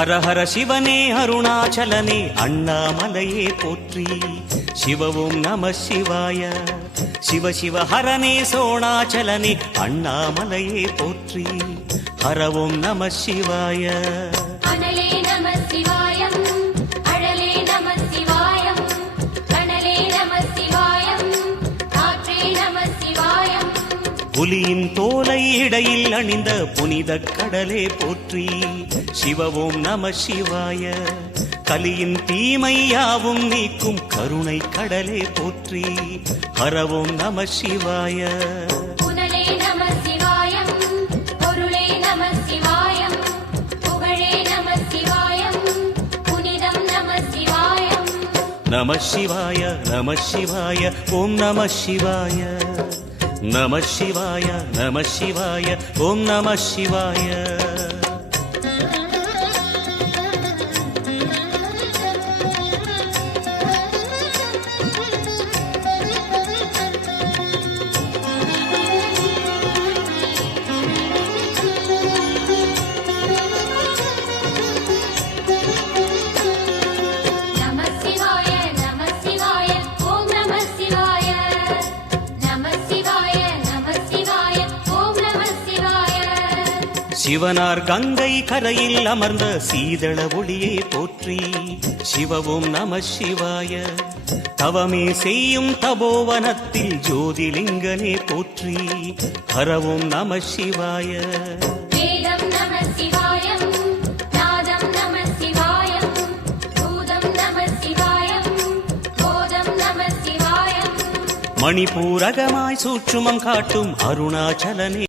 ஹர ஹர சிவனே அருணாச்சலனே அண்ணாமலையே போற்றி. சிவவும் நம சிவாய. சிவ சிவ ஹரனே சோணாச்சலனே அண்ணாமலையே போற்றி. ஹரவும் நம சிவாய. அனலே நம சிவாயம், அழலே நம சிவாயம், கனலே நம சிவாயம், காற்றே நம சிவாயம். புலியின் தோலை இடையில் அணிந்த புனித கடலே போற்றி. சிவவும் நம சிவாய. கலியின் தீமையாவும் நீக்கும் கருணை கடலே போற்றி. ஹரவும் நம சிவாய. புனலே நம சிவாயம், பொருளே நம சிவாயம், புகழே நம சிவாயம், புனிதம் நம சிவாயம். நம சிவாய நம சிவாய ஓம் நம சிவாய. நம சிவாய நம சிவாய ஓம் நம சிவாய. நம சிவாய நம சிவாய ஓம் நம சிவாய. நம சிவாய நம சிவாய ஓம் நம சிவாய. சிவனார் கங்கை கரையில் அமர்ந்த சீதள ஒளியே போற்றி. சிவவும் நம சிவாய. தவமே செய்யும் தபோவனத்தில் ஜோதிலிங்கனே போற்றி. ஹரவும் நம சிவாய. வேதம் நம சிவாயம், நாதம் நம சிவாயம், பூதம் நம சிவாயம், போதம் நம சிவாயம். மணிபூரகமாய் சூட்சுமம் காட்டும் அருணாச்சலனே